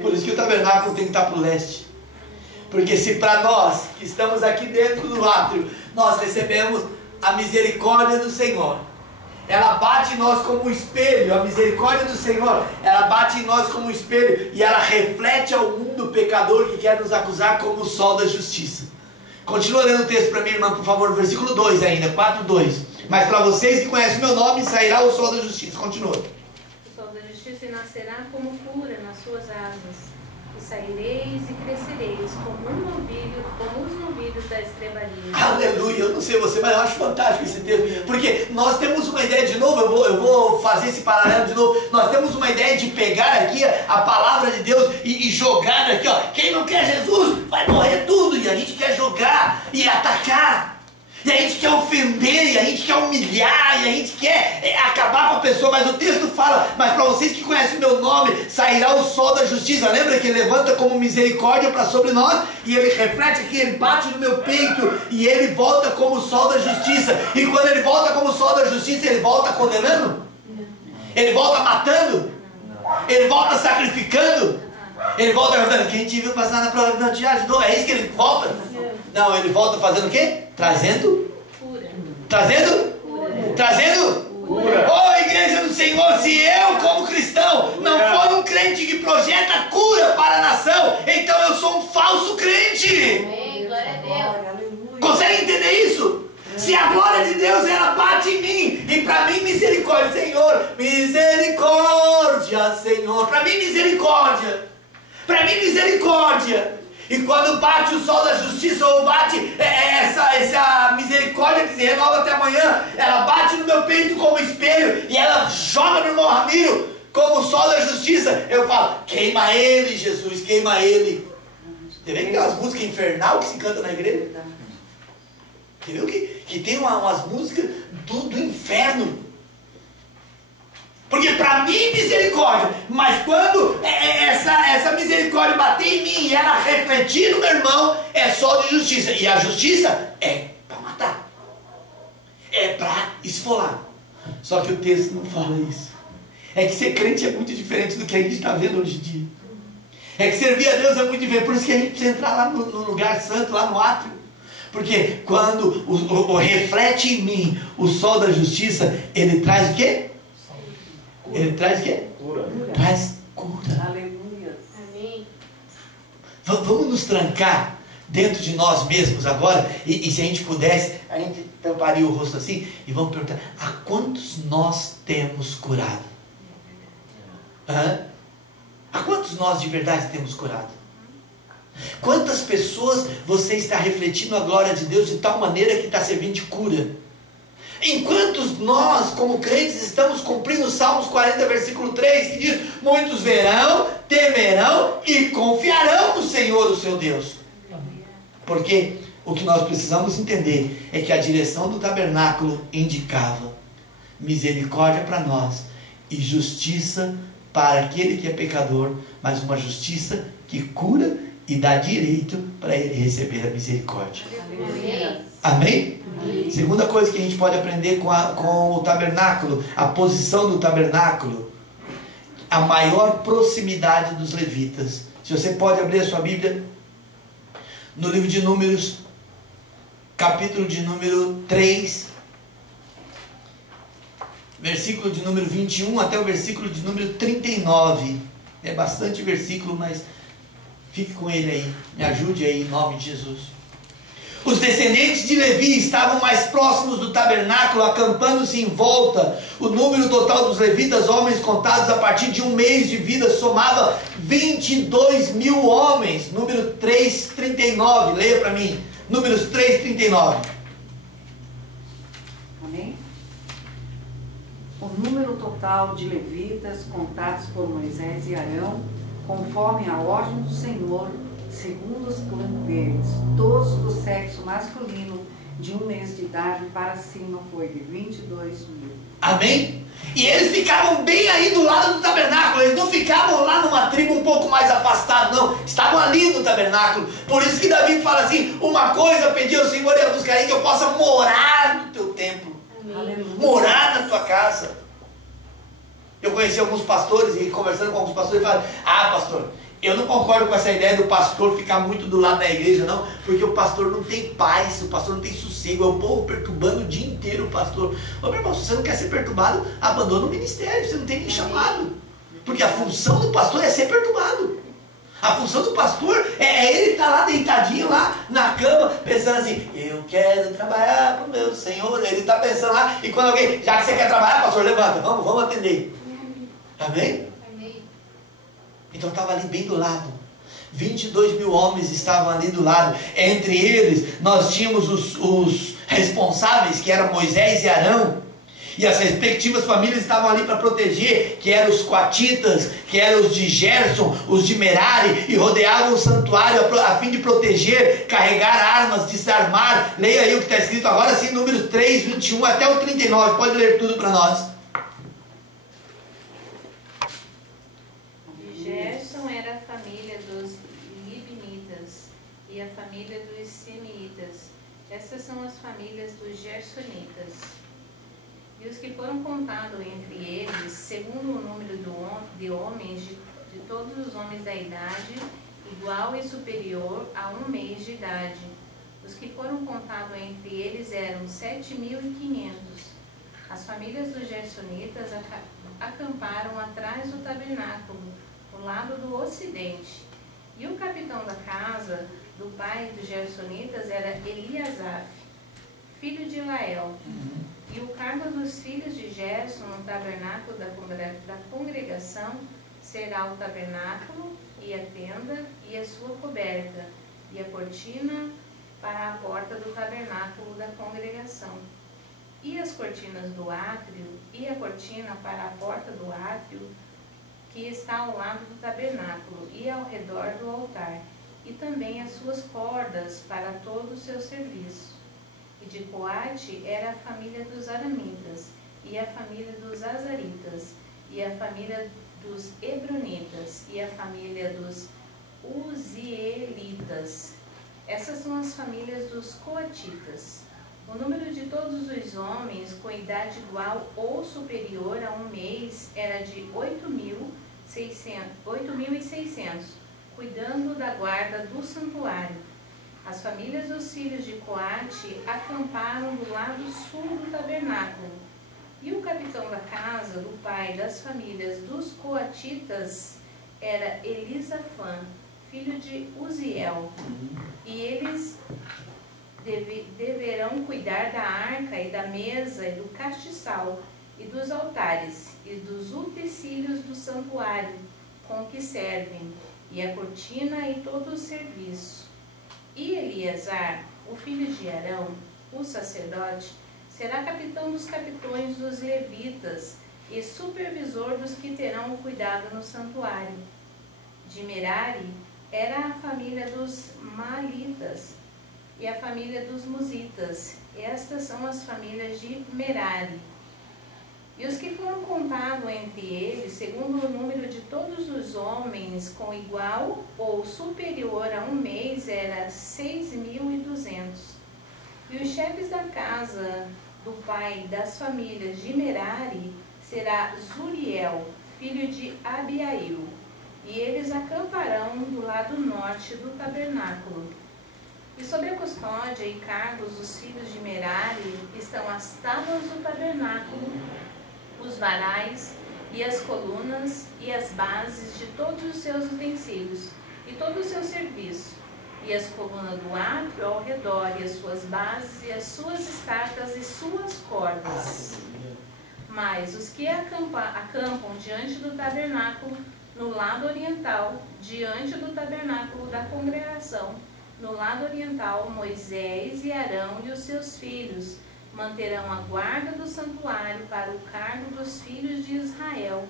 Por isso que o tabernáculo tem que estar para o leste. Porque se para nós que estamos aqui dentro do átrio, nós recebemos a misericórdia do Senhor, ela bate em nós como um espelho, a misericórdia do Senhor, ela bate em nós como um espelho, e ela reflete ao mundo pecador que quer nos acusar como o sol da justiça. Continua lendo o texto para mim, irmã, por favor, versículo 2 ainda, 4:2. Mas para vocês que conhecem o meu nome, sairá o sol da justiça. Continua. O sol da justiça nascerá como cura nas suas asas, e saireis e crescereis como um novilho, como os novilhos da estrebaria. Aleluia, eu não sei você, mas eu acho fantástico esse texto, porque nós temos uma ideia, de novo, eu vou fazer esse paralelo de novo, nós temos uma ideia de pegar aqui a palavra de Deus e jogar aqui, ó, quem não quer Jesus vai morrer tudo, e a gente quer jogar e atacar, e a gente quer ofender, e a gente quer humilhar, e a gente quer acabar com a pessoa, mas o texto fala, mas para vocês que conhecem o meu nome, sairá o sol da justiça. Lembra que ele levanta como misericórdia para sobre nós, e ele reflete aqui, ele bate no meu peito, e ele volta como o sol da justiça. E quando ele volta como o sol da justiça, ele volta condenando? Ele volta matando? Ele volta sacrificando? Ele volta cantando, quem te viu passar na prova não te ajudou? É isso que ele volta? Não, ele volta fazendo o quê? Trazendo? Cura. Trazendo? Cura. Trazendo? Cura. Oh, igreja do Senhor, se eu como cristão não for um crente que projeta cura para a nação, então eu sou um falso crente. Amém. Glória a Deus. Consegue entender isso? Se a glória de Deus ela bate em mim, e para mim misericórdia, Senhor, misericórdia, Senhor, para mim misericórdia, para mim misericórdia. E quando bate o sol da justiça, ou bate essa misericórdia que se renova até amanhã, ela bate no meu peito como espelho, e ela joga no irmão Ramiro como o sol da justiça, eu falo, queima ele, Jesus, queima ele. Você vê que tem umas músicas infernal que se canta na igreja? Você viu que tem umas músicas do inferno? Porque para mim misericórdia, mas quando essa essa misericórdia bater em mim e ela refletir no meu irmão, é sol de justiça. E a justiça é para matar, é para esfolar. Só que o texto não fala isso. É que ser crente é muito diferente do que a gente está vendo hoje em dia. É que servir a Deus é muito diferente. Por isso que a gente precisa entrar lá no lugar santo, lá no átrio. Porque quando reflete em mim o sol da justiça, ele traz o quê? Ele traz o quê? Cura. Traz cura. Aleluia. Amém. Vamos nos trancar dentro de nós mesmos agora. E se a gente pudesse, a gente tamparia o rosto assim e vamos perguntar: a quantos nós temos curado? Hã? A quantos nós de verdade temos curado? Quantas pessoas você está refletindo a glória de Deus de tal maneira que está servindo de cura? Enquanto nós, como crentes, estamos cumprindo Salmos 40, versículo 3, que diz: muitos verão, temerão e confiarão no Senhor, o seu Deus. Porque o que nós precisamos entender é que a direção do tabernáculo indicava misericórdia para nós e justiça para aquele que é pecador, mas uma justiça que cura e dá direito para ele receber a misericórdia. Amém. Amém? Amém. Segunda coisa que a gente pode aprender com o tabernáculo, a posição do tabernáculo, a maior proximidade dos levitas. Se você pode abrir a sua Bíblia no livro de Números, capítulo de número 3, versículo de número 21 até o versículo de número 39. É bastante versículo, mas fique com ele aí, me ajude aí em nome de Jesus. Os descendentes de Levi estavam mais próximos do tabernáculo, acampando-se em volta. O número total dos levitas, homens contados a partir de um mês de vida, somava 22.000 homens. Número 3:39, leia para mim. Números 3:39. Amém? O número total de levitas contados por Moisés e Arão, conforme a ordem do Senhor, segundo os clãs deles, todos do sexo masculino, de um mês de idade para cima, foi de 22.000. Amém? E eles ficavam bem aí do lado do tabernáculo. Eles não ficavam lá numa tribo um pouco mais afastada, não. Estavam ali no tabernáculo. Por isso que Davi fala assim: uma coisa pedi ao Senhor e eu buscarei, que eu possa morar no teu templo, Amém. morar na tua casa. Eu conheci alguns pastores e conversando com alguns pastores, falaram: ah, pastor, eu não concordo com essa ideia do pastor ficar muito do lado da igreja, não, porque o pastor não tem paz, o pastor não tem sossego, é o povo perturbando o dia inteiro o pastor. Ô meu irmão, se você não quer ser perturbado, abandona o ministério, você não tem nem chamado. Porque a função do pastor é ser perturbado. A função do pastor é ele estar lá deitadinho lá na cama, pensando assim: eu quero trabalhar para o meu Senhor. Ele está pensando lá, e quando alguém: já que você quer trabalhar, pastor, levanta, vamos atender. Amém? Amém. Então estava ali bem do lado. 22.000 homens estavam ali do lado. Entre eles nós tínhamos os responsáveis, que eram Moisés e Arão, e as respectivas famílias estavam ali para proteger, que eram os coatitas, que eram os de Gerson, os de Merari, e rodeavam o santuário a fim de proteger, carregar armas, desarmar. Leia aí o que está escrito agora sim, Números 3, 21 até o 39, pode ler tudo para nós. Gerson era a família dos Libnitas e a família dos Semeitas. Essas são as famílias dos Gersonitas. E os que foram contados entre eles, segundo o número de homens, de todos os homens da idade, igual e superior a um mês de idade. Os que foram contados entre eles eram 7.500. As famílias dos Gersonitas acamparam atrás do tabernáculo, do lado do ocidente. E o capitão da casa do pai dos Gersonitas era Eliasaf, filho de Lael. E o cargo dos filhos de Gerson no tabernáculo da congregação será o tabernáculo e a tenda e a sua coberta, e a cortina para a porta do tabernáculo da congregação, e as cortinas do átrio, e a cortina para a porta do átrio, que está ao lado do tabernáculo e ao redor do altar, e também as suas cordas para todo o seu serviço. E de Coate era a família dos Aramitas, e a família dos Azaritas, e a família dos Hebronitas e a família dos Uzielitas. Essas são as famílias dos Coatitas. O número de todos os homens com idade igual ou superior a um mês era de 8.600, cuidando da guarda do santuário. As famílias dos filhos de Coate acamparam do lado sul do tabernáculo. E o capitão da casa do pai das famílias dos Coatitas era Elisafã, filho de Uziel. E eles deverão cuidar da arca e da mesa e do castiçal e dos altares e dos utensílios do santuário com que servem, e a cortina e todo o serviço. E Eleazar, o filho de Arão, o sacerdote, será capitão dos capitões dos levitas e supervisor dos que terão o cuidado no santuário. De Merari era a família dos Malitas e a família dos Musitas. Estas são as famílias de Merari. E os que foram contados entre eles, segundo o número de todos os homens com igual ou superior a um mês, era 6.200. E os chefes da casa do pai das famílias de Merari será Zuriel, filho de Abiail. E eles acamparão do lado norte do tabernáculo. E sob a custódia e cargos dos filhos de Merari estão as tábuas do tabernáculo, os varais e as colunas e as bases de todos os seus utensílios e todo o seu serviço, e as colunas do átrio ao redor, e as suas bases, e as suas estacas e suas cordas. Mas os que acampam diante do tabernáculo, no lado oriental, diante do tabernáculo da congregação, no lado oriental, Moisés e Arão e os seus filhos manterão a guarda do santuário para o cargo dos filhos de Israel,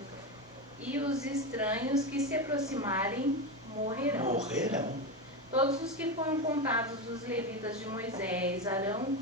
e os estranhos que se aproximarem morrerão. Todos os que foram contados dos levitas de Moisés, Arão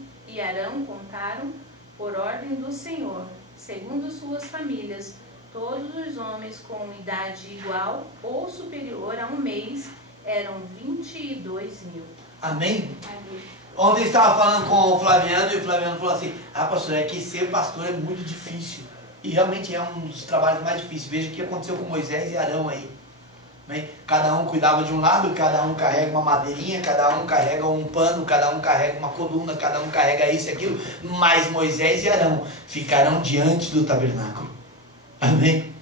contaram por ordem do Senhor, segundo suas famílias, todos os homens com idade igual ou superior a um mês eram 22.000. Amém? Amém. Ontem eu estava falando com o Flaviano, e o Flaviano falou assim: ah, pastor, é que ser pastor é muito difícil. E realmente é um dos trabalhos mais difíceis. Veja o que aconteceu com Moisés e Arão aí. Bem, cada um cuidava de um lado, cada um carrega uma madeirinha, cada um carrega um pano, cada um carrega uma coluna, cada um carrega isso e aquilo. Mas Moisés e Arão ficarão diante do tabernáculo. Amém?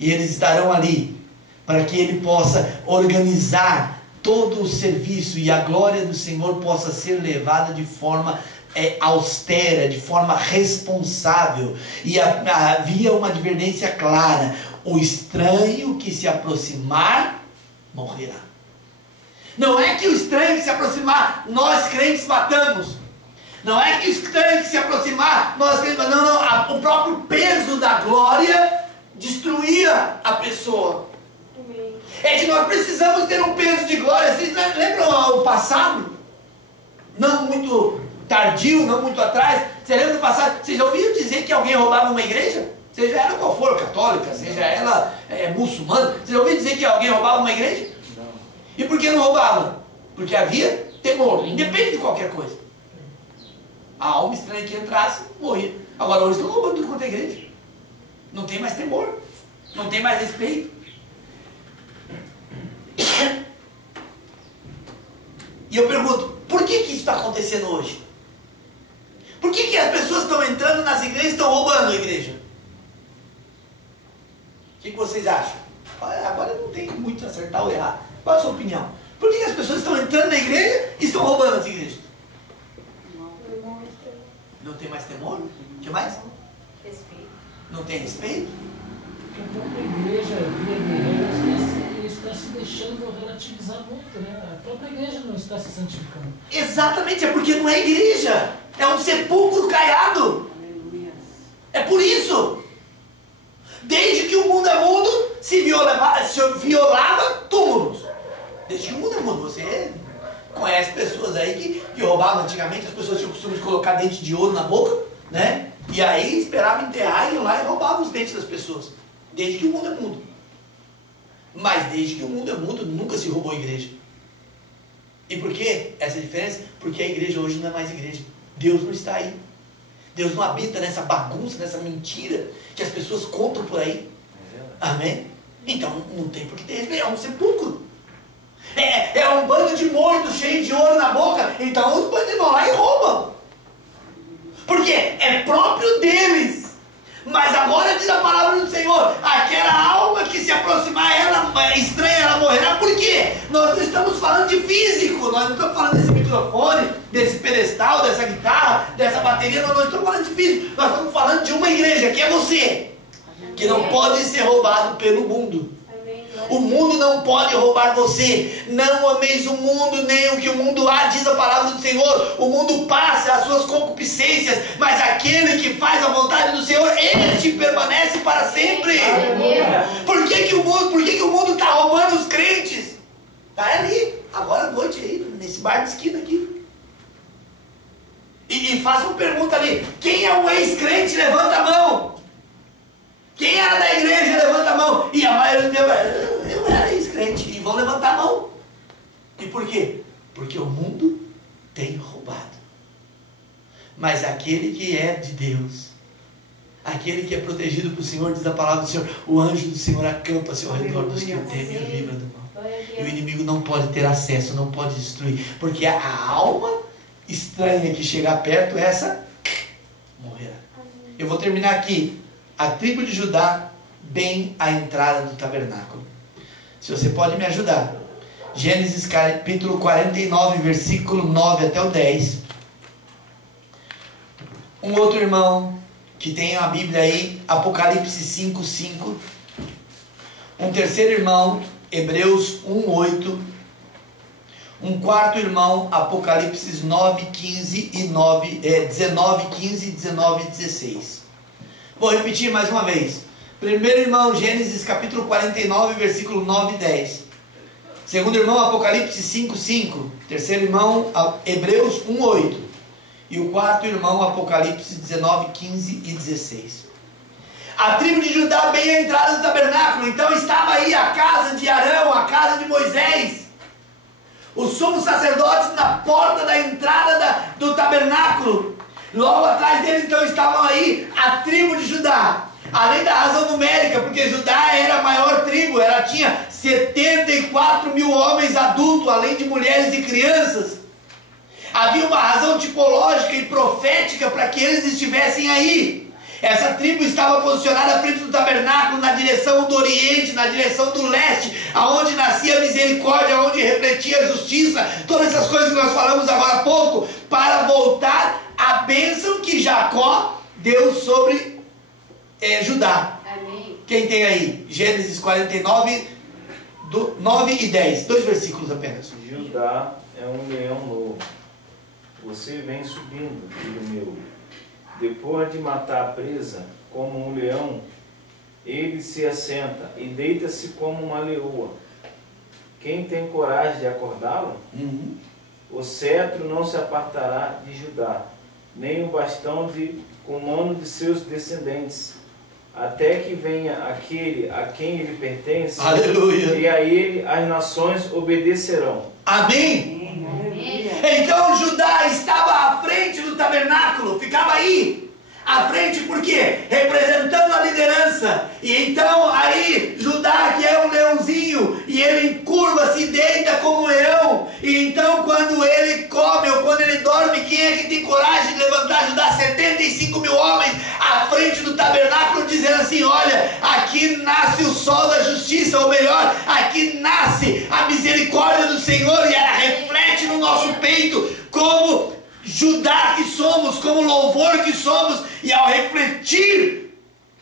E eles estarão ali para que ele possa organizar todo o serviço e a glória do Senhor possa ser levada de forma austera, de forma responsável. E havia uma advertência clara: o estranho que se aproximar morrerá. Não é que o estranho que se aproximar nós crentes matamos. Não é que o estranho que se aproximar nós crentes matamos. Não. O próprio peso da glória destruía a pessoa. É que nós precisamos ter um peso de glória. Vocês lembram o passado? Não muito tardio, não muito atrás. Você lembra do passado? Vocês já ouviram dizer que alguém roubava uma igreja? Seja ela qual for, católica, seja ela muçulmana. Vocês já ouviram dizer que alguém roubava uma igreja? Não. E por que não roubava? Porque havia temor, independente de qualquer coisa. A alma estranha que entrasse, morria. Agora hoje estão roubando tudo quanto é igreja. Não tem mais temor, não tem mais respeito. E eu pergunto, por que isso está acontecendo hoje? Por que as pessoas estão entrando nas igrejas e estão roubando a igreja? O que vocês acham? Agora não tem muito acertar ou errar. Qual é a sua opinião? Por que as pessoas estão entrando na igreja e estão roubando as igrejas? Não tem mais temor? O que mais? Respeito. Não tem respeito? A própria igreja, guerreira, está se deixando relativizar muito, né? A própria igreja não está se santificando. Exatamente, é porque não é igreja. É um sepulcro caiado. É por isso. Desde que o mundo é mundo, se violava túmulos. Desde que o mundo é mundo. Você conhece pessoas aí que roubavam antigamente. As pessoas tinham o costume de colocar dente de ouro na boca, né? E aí esperavam enterrar, iam lá e roubavam os dentes das pessoas. Desde que o mundo é mundo. Mas desde que o mundo é mundo, nunca se roubou a igreja. E por que essa diferença? Porque a igreja hoje não é mais igreja. Deus não está aí. Deus não habita nessa bagunça, nessa mentira que as pessoas contam por aí. Amém? Então não tem por que ter. É um sepulcro. É um bando de mortos cheio de ouro na boca. Então os bandidos vão lá e roubam. Porque é próprio deles. Mas agora diz a palavra do Senhor, aquela alma que se aproximar ela, é estranha, ela morrerá. Por quê? Nós não estamos falando de físico, nós não estamos falando desse microfone, desse pedestal, dessa guitarra, dessa bateria, nós não estamos falando de físico, nós estamos falando de uma igreja, que é você, que não pode ser roubado pelo mundo. O mundo não pode roubar você. Não ameis o mundo, nem o que o mundo há, diz a palavra do Senhor. O mundo passa, as suas concupiscências, mas aquele que faz a vontade do Senhor, este permanece para sempre. Por que o mundo está roubando os crentes? Está ali, agora à noite aí, nesse bar de esquina aqui. E faça uma pergunta ali: quem é um ex-crente? Levanta a mão. Quem era da igreja, levanta a mão. E a maioria dos meus, eu era ex-crente. E vão levantar a mão. E por quê? Porque o mundo tem roubado. Mas aquele que é de Deus, aquele que é protegido pelo Senhor, diz a palavra do Senhor, o anjo do Senhor acampa-se ao redor dos que o temem e o livra do mal. E o inimigo não pode ter acesso, não pode destruir. Porque a alma estranha que chegar perto, essa morrerá. Eu vou terminar aqui. A tribo de Judá, bem à entrada do tabernáculo. Se você pode me ajudar. Gênesis capítulo 49, versículo 9 até o 10. Um outro irmão que tem a Bíblia aí, Apocalipse 5:5. Um terceiro irmão, Hebreus 1:8. Um quarto irmão, Apocalipse 9:15 e 19:15 e 19:16. Vou repetir mais uma vez. Primeiro irmão, Gênesis capítulo 49, versículo 9 e 10. Segundo irmão, Apocalipse 5:5. Terceiro irmão, Hebreus 1:8. E o quarto irmão, Apocalipse 19:15 e 16. A tribo de Judá bem à entrada do tabernáculo. Então estava aí a casa de Arão, a casa de Moisés. Os sumos sacerdotes na porta da entrada do tabernáculo. Logo atrás deles então estavam aí a tribo de Judá. Além da razão numérica, porque Judá era a maior tribo, ela tinha 74 mil homens adultos, além de mulheres e crianças. Havia uma razão tipológica e profética para que eles estivessem aí. Essa tribo estava posicionada à frente do tabernáculo, na direção do oriente, na direção do leste, aonde nascia a misericórdia, aonde refletia a justiça, todas essas coisas que nós falamos agora há pouco, para voltar a bênção que Jacó deu sobre Judá. Amém. Quem tem aí? Gênesis 49, 9 e 10. 2 versículos apenas. Judá é um leão novo. Você vem subindo, filho meu. Depois de matar a presa, como um leão, ele se assenta e deita-se como uma leoa. Quem tem coragem de acordá-lo? O cetro não se apartará de Judá, nem o bastão de comando de seus descendentes, até que venha aquele a quem ele pertence. Aleluia. E a ele as nações obedecerão. Amém? Amém. Então Judá estava à frente do tabernáculo, ficava aí, à frente, por quê? Representando a liderança. E então aí Judá, que é um leãozinho, e ele encurva, se deita como um leão. E então quando ele come ou quando ele dorme, quem é que tem coragem de levantar Judá? 75 mil homens à frente do tabernáculo, dizendo assim: olha, aqui nasce o sol da justiça, ou melhor, aqui nasce a misericórdia do Senhor, e ela reflete no nosso peito como Judá que somos, como louvor que somos, e ao refletir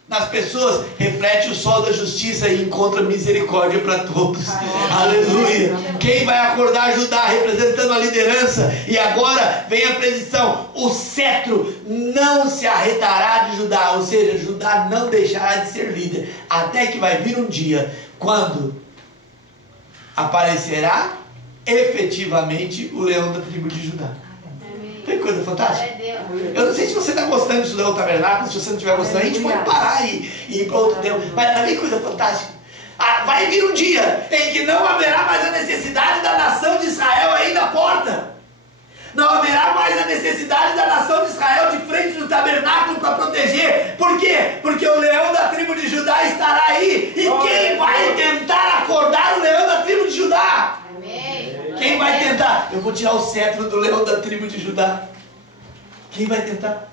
nas pessoas, reflete o sol da justiça e encontra misericórdia para todos. Aleluia. Quem vai acordar? Judá, representando a liderança. E agora vem a predição: o cetro não se arredará de Judá, ou seja, Judá não deixará de ser líder, até que vai vir um dia quando aparecerá efetivamente o leão da tribo de Judá. Tem coisa fantástica? Eu não sei se você está gostando de estudar o tabernáculo. Se você não estiver gostando, a gente pode parar e ir para outro tempo. Mas tem coisa fantástica. Vai vir um dia em que não haverá mais a necessidade da nação de Israel aí na porta. Não haverá mais a necessidade da nação de Israel de frente do tabernáculo para proteger. Por quê? Porque o leão da tribo de Judá estará aí. E quem vai tentar acordar o leão da tribo de Judá? Quem vai tentar? Eu vou tirar o cetro do leão da tribo de Judá. Quem vai tentar?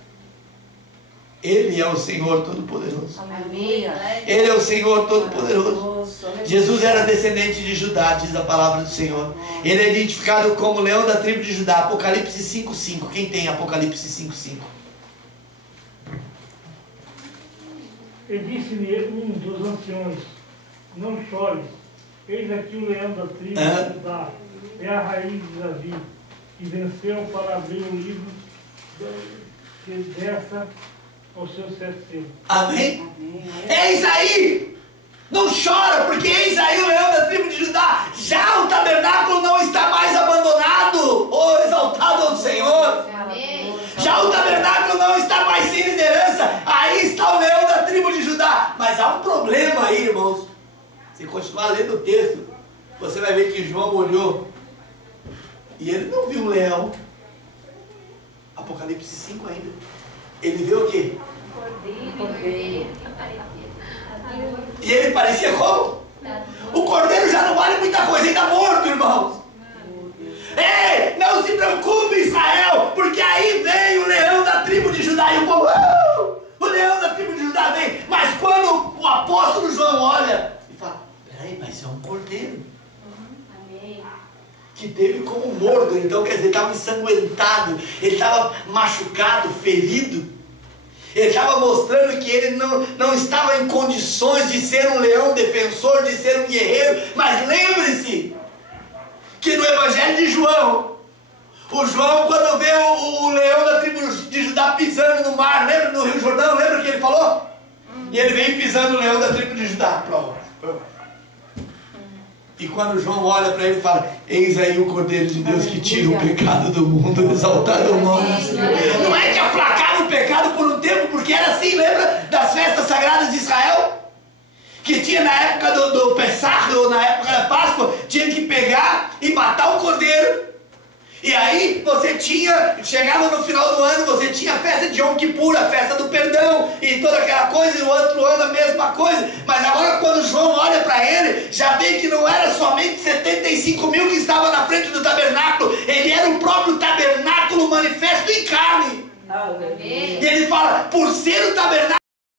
Ele é o Senhor Todo-Poderoso. Ele é o Senhor Todo-Poderoso. Jesus era descendente de Judá, diz a palavra do Senhor. Ele é identificado como leão da tribo de Judá. Apocalipse 5:5. Quem tem Apocalipse 5:5? E disse-lhe um dos anciões: não chores, eis aqui o leão da tribo de Judá, é a raiz de Davi, que venceu para abrir o livro que desta aos seus 7 selos. Amém? Eis aí! Não chora, porque eis aí o leão da tribo de Judá. Já o tabernáculo não está mais abandonado. Oh, exaltado ao Senhor. Já o tabernáculo não está mais sem liderança. Aí está o leão da tribo de Judá. Mas há um problema aí, irmãos. Se continuar lendo o texto, você vai ver que João olhou e ele não viu um leão. Apocalipse 5 ainda. Ele viu o quê? Cordeiro. E ele parecia como? O cordeiro já não vale muita coisa, ainda morto, irmãos. Ei, não se preocupe, Israel, porque aí vem o leão da tribo de Judá. E o povo, o leão da tribo de Judá vem. Mas quando o apóstolo João olha e fala, peraí, mas é um cordeiro. Que teve como mordo, então quer dizer, ele estava ensanguentado, ele estava machucado, ferido. Ele estava mostrando que ele não estava em condições de ser um leão defensor, de ser um guerreiro. Mas lembre-se que no Evangelho de João, o João, quando vê o leão da tribo de Judá pisando no mar, lembra no Rio Jordão, lembra o que ele falou? E ele vem pisando o leão da tribo de Judá. Pronto. E quando João olha para ele e fala, eis aí o Cordeiro de Deus que tira o pecado do mundo, exaltado ao nome do Senhor. Não é que aplacaram o pecado por um tempo, porque era assim, lembra das festas sagradas de Israel? Que tinha na época do Pessah, ou na época da Páscoa, tinha que pegar e matar o cordeiro. E aí você tinha, chegava no final do ano, você tinha a festa de Yom Kippur, a festa do perdão, e toda aquela coisa, e o outro ano a mesma coisa. Mas agora quando João olha para ele, já vê que não era somente 75 mil que estavam na frente do tabernáculo, ele era o próprio tabernáculo manifesto em carne. E ele fala, por ser o tabernáculo